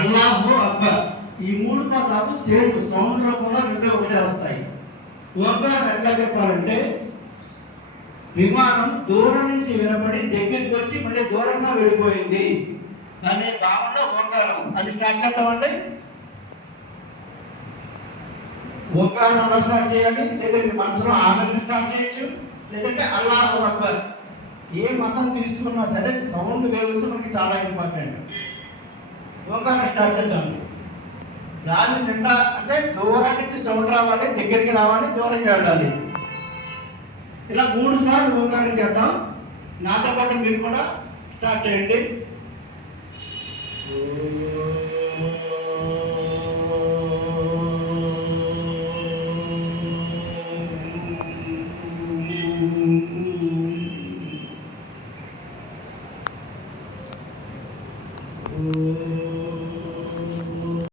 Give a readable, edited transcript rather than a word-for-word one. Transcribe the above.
అల్లాహు అక్బర్. ఈ మూడు పదాలు సేమ్ సౌండ్ రూపంలో రెండో ఒకటే వస్తాయి. ఓంకారం ఎట్లా చెప్పాలంటే విమానం దూరం నుంచి వినపడి దగ్గరికి వచ్చి మళ్ళీ దూరంగా వెళ్ళిపోయింది అనే భావనలో ఓంకారం. అది స్టార్ట్ చేద్దామండి. ఓంకారం అలా స్టార్ట్ చేయాలి, లేదంటే మనసులో ఆమెను స్టార్ట్ చేయొచ్చు, లేదంటే అల్లాహు అక్బర్. ఏ మతం తీసుకున్నా సరే సౌండ్ వేవ్స్ మనకి చాలా ఇంపార్టెంట్. ఓంకారం స్టార్ట్ చేద్దాం. దాని నిండా అంటే దూరం నుంచి సౌండ్ రావాలి, దగ్గరికి రావాలి, దూరంగా వెళ్ళాలి. ఇలా 3 సార్లు ఓంకారం చేద్దాం. నాతో పాటు మీరు కూడా స్టార్ట్ చేయండి.